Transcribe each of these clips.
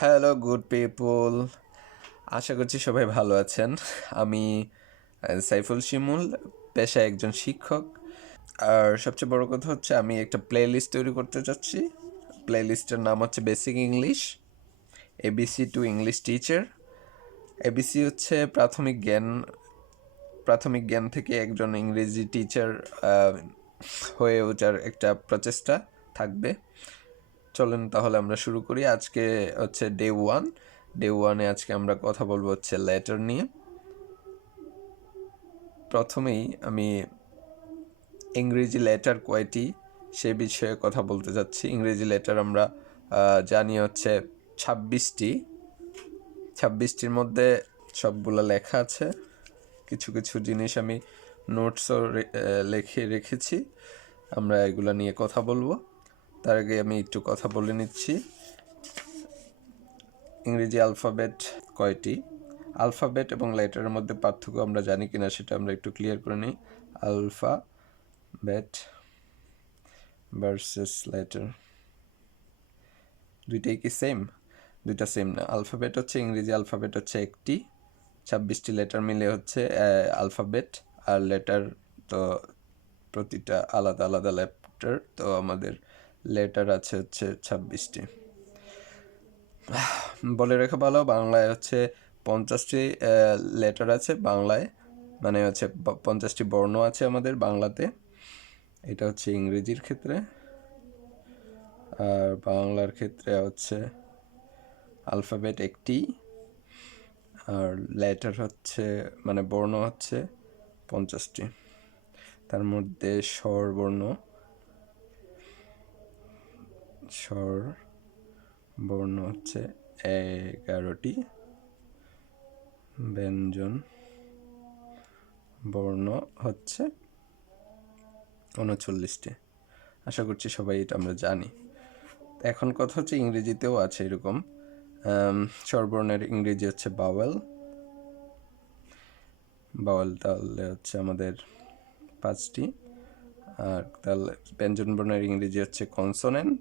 Hello good people আশা করছি সবাই ভালো আছেন। আমি সাইফুল শিমুল, পেশায় একজন শিক্ষক। আর সবচেয়ে বড় কথা হচ্ছে, আমি একটা প্লে লিস্ট তৈরি করতে চাচ্ছি। প্লে লিস্টের নাম হচ্ছে basic English ABC to English teacher ABC হচ্ছে প্রাথমিক জ্ঞান প্রাথমিক জ্ঞান থেকে একজন ইংরেজি টিচার হয়ে ওঠার একটা প্রচেষ্টা থাকবে। চলেন তাহলে আমরা শুরু করি। আজকে হচ্ছে ডে ওয়ান ডে ওয়ানে আজকে আমরা কথা বলব হচ্ছে লেটার নিয়ে। প্রথমেই আমি ইংরেজি লেটার কয়টি সে বিষয়ে কথা বলতে যাচ্ছি। ইংরেজি লেটার আমরা জানি হচ্ছে ছাব্বিশটি। ছাব্বিশটির মধ্যে সবগুলো লেখা আছে। কিছু কিছু জিনিস আমি নোটসও লিখে রেখেছি। আমরা এগুলো নিয়ে কথা বলব। তার আগে আমি একটু কথা বলে নিচ্ছি। ইংরেজি অ্যালফাবেট কয়টি? আলফাবেট এবং লেটারের মধ্যে পার্থক্য আমরা জানি কিনা সেটা আমরা একটু ক্লিয়ার করে নিই। আলফা বেট ভার্সেস লেটার দুইটাই কি সেম দুইটা সেম না। আলফাবেট হচ্ছে ইংরেজি আলফাবেট হচ্ছে একটি। ছাব্বিশটি লেটার মিলে হচ্ছে আলফাবেট আর লেটার তো প্রতিটা আলাদা আলাদা লেটার তো আমাদের লেটার আছে হচ্ছে ছাব্বিশটি। বলে রেখে ভালো, বাংলায় হচ্ছে পঞ্চাশটি লেটার আছে বাংলায় মানে হচ্ছে পঞ্চাশটি বর্ণ আছে আমাদের বাংলাতে। এটা হচ্ছে ইংরেজির ক্ষেত্রে। আর বাংলার ক্ষেত্রে হচ্ছে আলফাবেট একটি। আর লেটার হচ্ছে মানে বর্ণ হচ্ছে পঞ্চাশটি। তার মধ্যে স্বর বর্ণ স্বর বর্ণ হচ্ছে এগারোটি ব্যঞ্জন। বর্ণ হচ্ছে উনচল্লিশটি। আশা করছি সবাই এটা আমরা জানি। এখন কথা হচ্ছে ইংরেজিতেও আছে এরকম। স্বরবর্ণের ইংরেজি হচ্ছে বাওয়েল। বাওয়েল তাহলে হচ্ছে আমাদের পাঁচটি। আর তাহলে ব্যঞ্জন বর্ণের ইংরেজি হচ্ছে কনসোনেন্ট।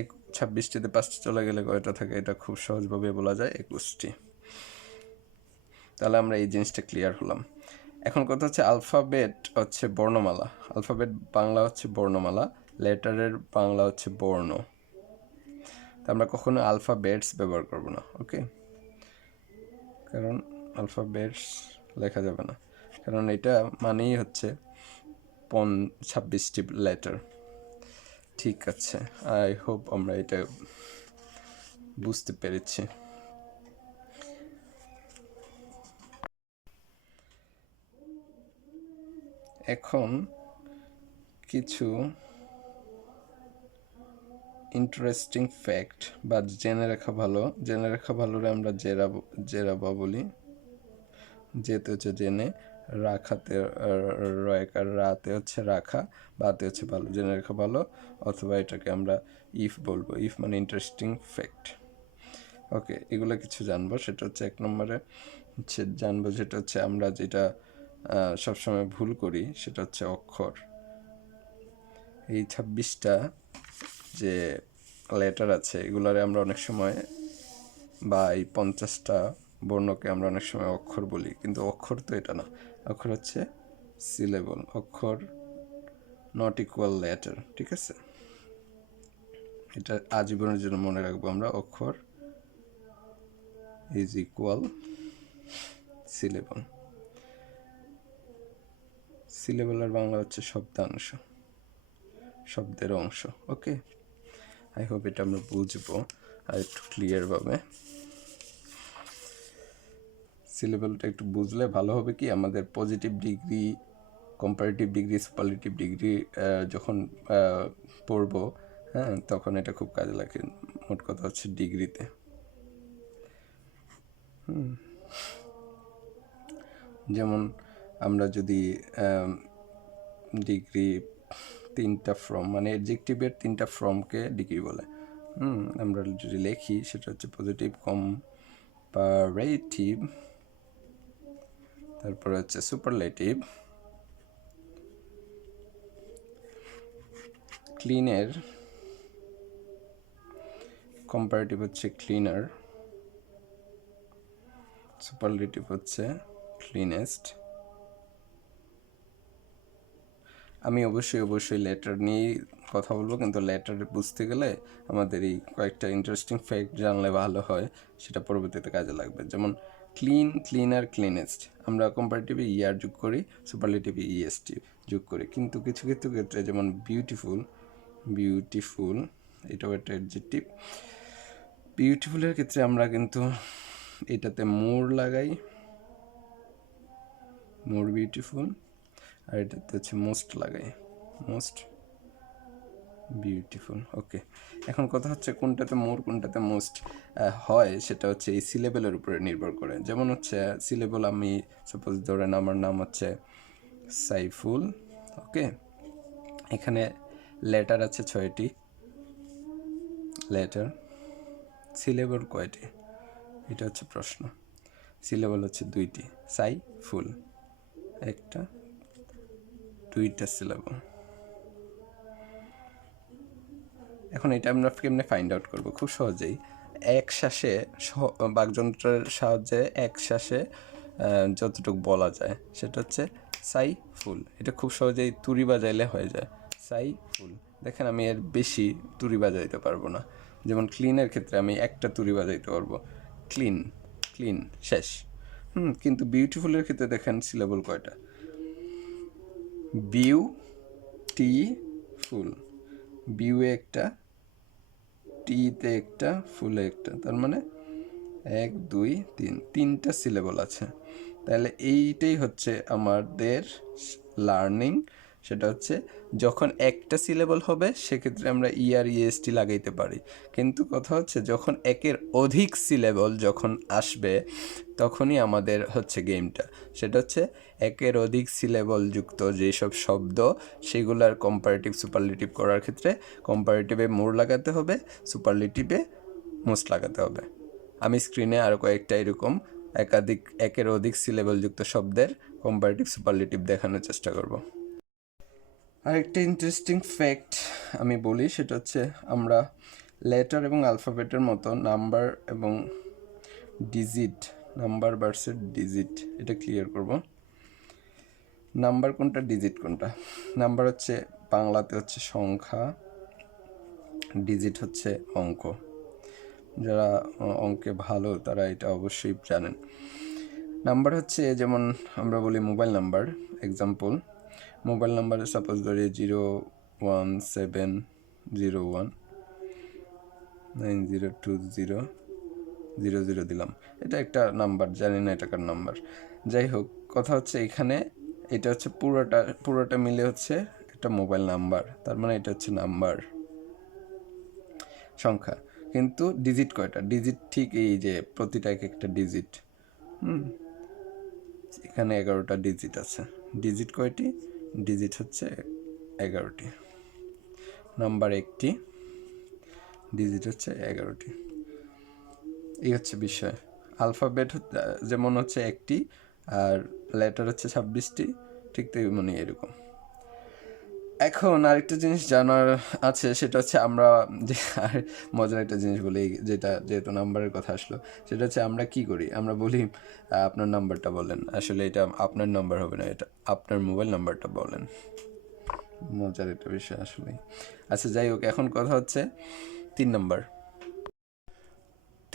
এক ছাব্বিশটিতে পাঁচটি চলে গেলে কয়টা থাকে এটা খুব সহজভাবে বলা যায় একুশটি। তাহলে আমরা এই জিনিসটা ক্লিয়ার হলাম। এখন কথা হচ্ছে আলফাবেট হচ্ছে বর্ণমালা। আলফাবেট বাংলা হচ্ছে বর্ণমালা, লেটারের বাংলা হচ্ছে বর্ণ। তা আমরা কখনো আলফাবেটস ব্যবহার করব না ওকে কারণ আলফাবেটস লেখা যাবে না। কারণ এটা মানেই হচ্ছে পন, ছাব্বিশটি লেটার ঠিক আছে আই হোপ আমরা এটা বুঝতে পেরেছি। এখন কিছু ইন্টারেস্টিং ফ্যাক্ট বা জেনে রাখা ভালো। জেনে রাখা ভালোরে আমরা জেরা জেরাবা বলি। যেতে হচ্ছে জেনে। রাখাতে রাতে হচ্ছে রাখা, বাতে হচ্ছে ভালো, জেনে রাখা ভালো, অথবা এটাকে আমরা ইফ বলব। ইফ মানে ইন্টারেস্টিং ফ্যাক্ট ওকে এগুলো কিছু জানব, সেটা হচ্ছে এক নম্বরে হচ্ছে জানব যেটা হচ্ছে আমরা যেটা সবসময় ভুল করি, সেটা হচ্ছে অক্ষর। এই ছাব্বিশটা যে লেটার আছে, এগুলারে আমরা অনেক সময়, বা এই পঞ্চাশটা বর্ণকে আমরা অনেক সময় অক্ষর বলি, কিন্তু অক্ষর তো এটা না। অক্ষর হচ্ছে সিলেবল অক্ষর নট ইকুয়াল লেটার ঠিক আছে? এটা আজীবনের জন্য মনে রাখব আমরা, অক্ষর ইজ ইকুয়াল সিলেবল সিলেবলের বাংলা হচ্ছে শব্দাংশ, শব্দের অংশ ওকে আই হোপ এটা আমরা বুঝব আর একটু ক্লিয়ারভাবে সিলেবলটা একটু বুঝলে ভালো হবে কি? আমাদের positive degree comparative degree superlative degree যখন পড়ব হ্যাঁ তখন এটা খুব কাজে লাগে। মোট কথা হচ্ছে ডিগ্রিতে যেমন আমরা যদি ডিগ্রি তিনটা ফর্ম মানে এডজেক্টিভের তিনটা ফর্মকে ডিগ্রি বলে, হুম, আমরা যদি লিখি, সেটা হচ্ছে পজিটিভ কম্পারেটিভ তারপরে হচ্ছে সুপারলেটিভ ক্লিনের কম্পারেটিভ হচ্ছে ক্লিনার সুপারলেটিভ হচ্ছে ক্লিনেস্ট আমি অবশ্যই অবশ্যই লেটার নিয়েই কথা বলব, কিন্তু লেটার বুঝতে গেলে আমাদের এই কয়েকটা ইন্টারেস্টিং ফ্যাক্ট জানলে ভালো হয়, সেটা পরবর্তীতে কাজে লাগবে। যেমন ক্লিন ক্লিনার ক্লিনেস্ট আমরা কম্পারেটিভে ইয়ার যোগ করি সুপারলেটিভে ইএসটি যোগ করি। কিন্তু কিছু কিছু ক্ষেত্রে যেমন বিউটিফুল বিউটিফুল এটাও একটা অ্যাডজেক্টিভ বিউটিফুলের ক্ষেত্রে আমরা কিন্তু এটাতে মোর লাগাই, মোর বিউটিফুল আর এটাতে হচ্ছে মোস্ট লাগাই। মোস্ট বিউটিফুল ওকে এখন কথা হচ্ছে কোনটাতে মোর কোনটাতে মোস্ট হয়, সেটা হচ্ছে এই সিলেবেলের উপরে নির্ভর করে। যেমন হচ্ছে সিলেবল আমি সাপোজ ধরেন আমার নাম হচ্ছে সাইফুল ওকে এখানে লেটার আছে ছয়টি। লেটার সিলেবল কয়টি? এটা হচ্ছে প্রশ্ন। সিলেবল হচ্ছে দুইটি। সাই ফুল একটা, দুইটা সিলেবল এখন এটা আমরা কেমনে ফাইন্ড আউট করব? খুব সহজেই। এক শ্বাসে বাকযন্ত্রের সাহায্যে এক শ্বাসে যতটুকু বলা যায়, সেটা হচ্ছে সাই ফুল। এটা খুব সহজেই তুরি বাজাইলে হয়ে যায়। সাই ফুল। দেখেন আমি এর বেশি তুরি বাজাইতে পারব না। যেমন ক্লিনের ক্ষেত্রে আমি একটা তুরি বাজাইতে পারব। ক্লিন ক্লিন শেষ। হুম, কিন্তু বিউটিফুলের ক্ষেত্রে দেখেন সিলেবল কয়টা? বিউ টি ফুল বিউ একটা টিতে একটা, ফুলে একটা, তার মানে এক, দুই, তিন, তিনটা সিলেবল আছে। তাহলে এইটাই হচ্ছে আমাদের লার্নিং সেটা হচ্ছে যখন একটা সিলেবল হবে, সেক্ষেত্রে আমরা E ইআর ইএসটি লাগাইতে পারি। কিন্তু কথা হচ্ছে যখন একের অধিক সিলেবল যখন আসবে, তখনই আমাদের হচ্ছে গেমটা সেটা হচ্ছে একের অধিক সিলেবল যুক্ত যেসব শব্দ, সেগুলার কম্পারেটিভ সুপারলেটিভ করার ক্ষেত্রে কম্পারেটিভে মোর লাগাতে হবে সুপারলেটিভে মোস্ট লাগাতে হবে। আমি স্ক্রিনে আরও কয়েকটা এরকম একাধিক, একের অধিক সিলেবল যুক্ত শব্দের কম্পারেটিভ সুপারলেটিভ দেখানোর চেষ্টা করব। আরেকটা ইন্টারেস্টিং ফ্যাক্ট আমি বলি, সেটা হচ্ছে আমরা লেটার এবং আলফাবেটের মতো নাম্বার এবং ডিজিট নাম্বার ভার্সেস ডিজিট এটা ক্লিয়ার করব। নাম্বার কোনটা ডিজিট কোনটা? নাম্বার হচ্ছে বাংলাতে হচ্ছে সংখ্যা ডিজিট হচ্ছে অঙ্ক। যারা অঙ্কে ভালো, তারা এটা অবশ্যই জানেন। নাম্বার হচ্ছে, যেমন আমরা বলি মোবাইল নাম্বার এক্সাম্পল মোবাইল নাম্বারে সাপোজ ধরি zero one seven zero one nine zero two zero zero zero দিলাম। এটা একটা নাম্বার, জানি না এটাকার নাম্বার। যাই হোক, কথা হচ্ছে এখানে এটা হচ্ছে পুরোটা পুরোটা মিলে হচ্ছে একটা মোবাইল নাম্বার। তার মানে এটা হচ্ছে নাম্বার সংখ্যা। কিন্তু ডিজিট কয়টা? ডিজিট ঠিক এই যে প্রতিটা এক একটা ডিজিট। হুম, এখানে এগারোটা ডিজিট আছে। ডিজিট কয়টি? ডিজিট হচ্ছে এগারোটি। নাম্বার একটি ডিজিট হচ্ছে এগারোটি। এই হচ্ছে বিষয়। আলফাবেট যেমন হচ্ছে একটি আর লেটার হচ্ছে ছাব্বিশটি, ঠিক তেমনি এরকম। এখন আরেকটা জিনিস জানার আছে, সেটা হচ্ছে আমরা যে, আর মজার একটা জিনিস বলি, যেটা যেহেতু নাম্বারের কথা আসলো, সেটা হচ্ছে আমরা কি করি? আমরা বলি আপনার নাম্বারটা বলেন। আসলে এটা আপনার নাম্বার হবে না, এটা আপনার মোবাইল নাম্বারটা বলেন। মজার একটা বিষয় আসলে আচ্ছা যাই হোক, এখন কথা হচ্ছে তিন নাম্বার।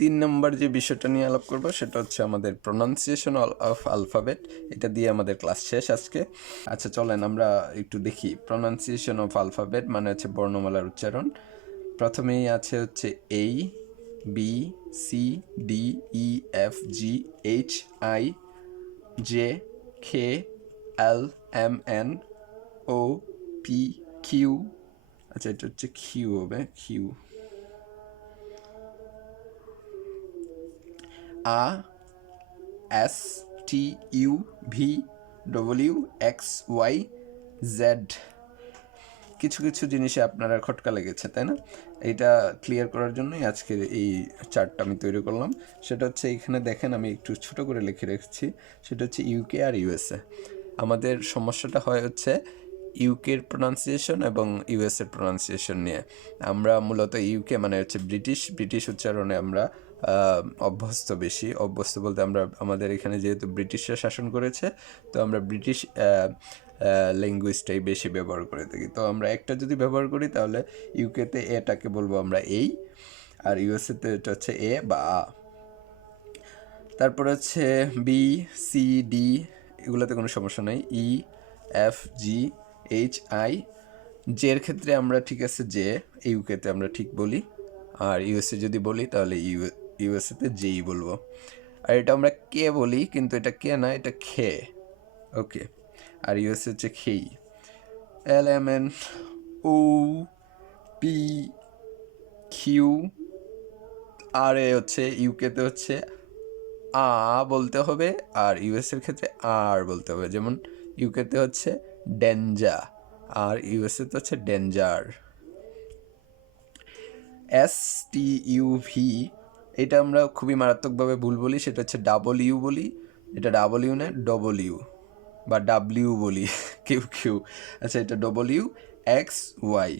তিন নম্বর যে বিষয়টা নিয়ে আলাপ করব, সেটা হচ্ছে আমাদের প্রনাউন্সিয়েশন অফ আলফাবেট এটা দিয়ে আমাদের ক্লাস শেষ আজকে। আচ্ছা চলেন আমরা একটু দেখি। প্রনাউন্সিয়েশন অফ আলফাবেট মানে হচ্ছে বর্ণমালার উচ্চারণ। প্রথমেই আছে হচ্ছে এই B C D E F G H I J K L M N O P Q আচ্ছা এটা হচ্ছে কিউ হবে। Q R S T U V W X Y Z কিছু কিছু জিনিসে আপনারা খটকা লেগেছে, তাই না? এটা ক্লিয়ার করার জন্যই আজকের এই চার্টটা আমি তৈরি করলাম। সেটা হচ্ছে এখানে দেখেন আমি একটু ছোট করে লিখে রেখেছি। সেটা হচ্ছে ইউকে আর ইউএসএ আমাদের সমস্যাটা হয় হচ্ছে ইউকের প্রোনাউন্সিয়েশন এবং ইউএসের প্রোনাউন্সিয়েশন নিয়ে। আমরা মূলত ইউকে মানে হচ্ছে ব্রিটিশ ব্রিটিশ উচ্চারণে আমরা অভ্যস্ত বেশি। অভ্যস্ত বলতে আমরা, আমাদের এখানে যেহেতু ব্রিটিশরা শাসন করেছে, তো আমরা ব্রিটিশ ল্যাঙ্গুয়েজটাই বেশি ব্যবহার করে থাকি। তো আমরা একটা যদি ব্যবহার করি, তাহলে ইউকেতে এটাকে বলব আমরা এই, আর ইউএসএতে এটা হচ্ছে এ বা আ। তারপর হচ্ছে বি সি ডি এগুলোতে কোনো সমস্যা নেই। E F G H I জের ক্ষেত্রে আমরা ঠিক আছে জে ইউকেতে আমরা ঠিক বলি। আর ইউএসএ যদি বলি, তাহলে ইউ ইউএসএতে জেই বলব। আর এটা আমরা কে বলি, কিন্তু এটা কে না, এটা খে ওকে আর ইউএসএ হচ্ছে K L M N O P Q R A হচ্ছে ইউকেতে হচ্ছে আ বলতে হবে, আর ইউএস এর ক্ষেত্রে আর বলতে হবে। যেমন ইউকেতে হচ্ছে ডেঞ্জা আর ইউএসএ তো হচ্ছে danger. S T U V এটা আমরা খুবই মারাত্মকভাবে ভুল বলি, সেটা হচ্ছে ডাবল ইউ বলি, এটা ডাবল ইউ না ডবল ইউ বা ডাব্লিউ বলি কিউ কিউ আচ্ছা এটা ডবল ইউ এক্স ওয়াই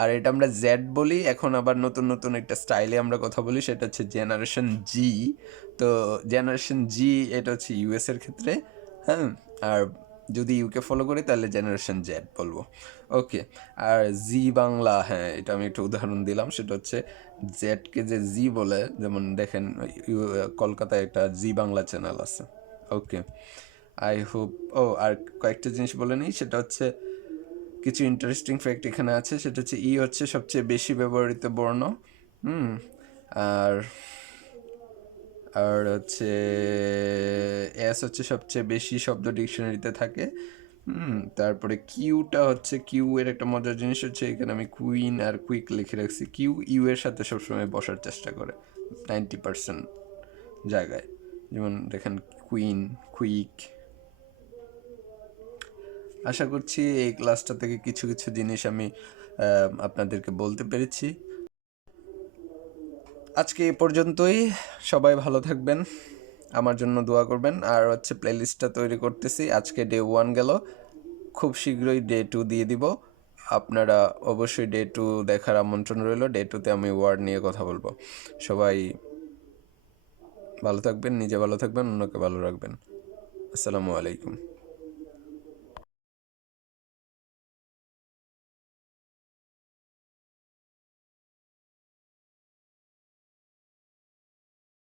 আর এটা আমরা জেড বলি, এখন আবার নতুন নতুন একটা স্টাইলে আমরা কথা বলি, সেটা হচ্ছে জেনারেশন জি তো জেনারেশন জি এটা হচ্ছে ইউএস এর ক্ষেত্রে হ্যাঁ? আর যদি ইউকে ফলো করি, তাহলে জেনারেশন জেড বলব। ওকে আর জি বাংলা হ্যাঁ এটা আমি একটু উদাহরণ দিলাম। সেটা হচ্ছে জেডকে যে জি বলে, যেমন দেখেন কলকাতায় একটা জি বাংলা চ্যানেল আছে। ওকে আই হোপ ও, আর কয়েকটা জিনিস বলে নিই, সেটা হচ্ছে কিছু ইন্টারেস্টিং ফ্যাক্ট এখানে আছে। সেটা হচ্ছে ই হচ্ছে সবচেয়ে বেশি ব্যবহৃত বর্ণ। হুম, আর আর হচ্ছে, এস হচ্ছে সবচেয়ে বেশি শব্দ ডিকশনারিতে থাকে। হুম, তারপরে কিউটা হচ্ছে, কিউ এর একটা মজার জিনিস হচ্ছে, এখানে আমি কুইন আর কুইক লিখে রাখছি। কিউ, ইউ এর সাথে সবসময় বসার চেষ্টা করে, নাইনটি পার্সেন্ট জায়গায়। যেমন দেখেন, কুইন, কুইক। আশা করছি এই ক্লাসটা থেকে কিছু কিছু জিনিস আমি আপনাদেরকে বলতে পেরেছি। আজকে এ পর্যন্তই। সবাই ভালো থাকবেন, আমার জন্য দোয়া করবেন। আর হচ্ছে প্লেলিস্টটা তৈরি করতেছি, আজকে ডে ওয়ান গেল। খুব শীঘ্রই ডে টু দিয়ে দিব। আপনারা অবশ্যই ডে টু দেখার আমন্ত্রণ রইল। ডে টুতে আমি ওয়ার্ড নিয়ে কথা বলব। সবাই ভালো থাকবেন, নিজে ভালো থাকবেন, অন্যকে ভালো রাখবেন। আসসালামু আলাইকুম।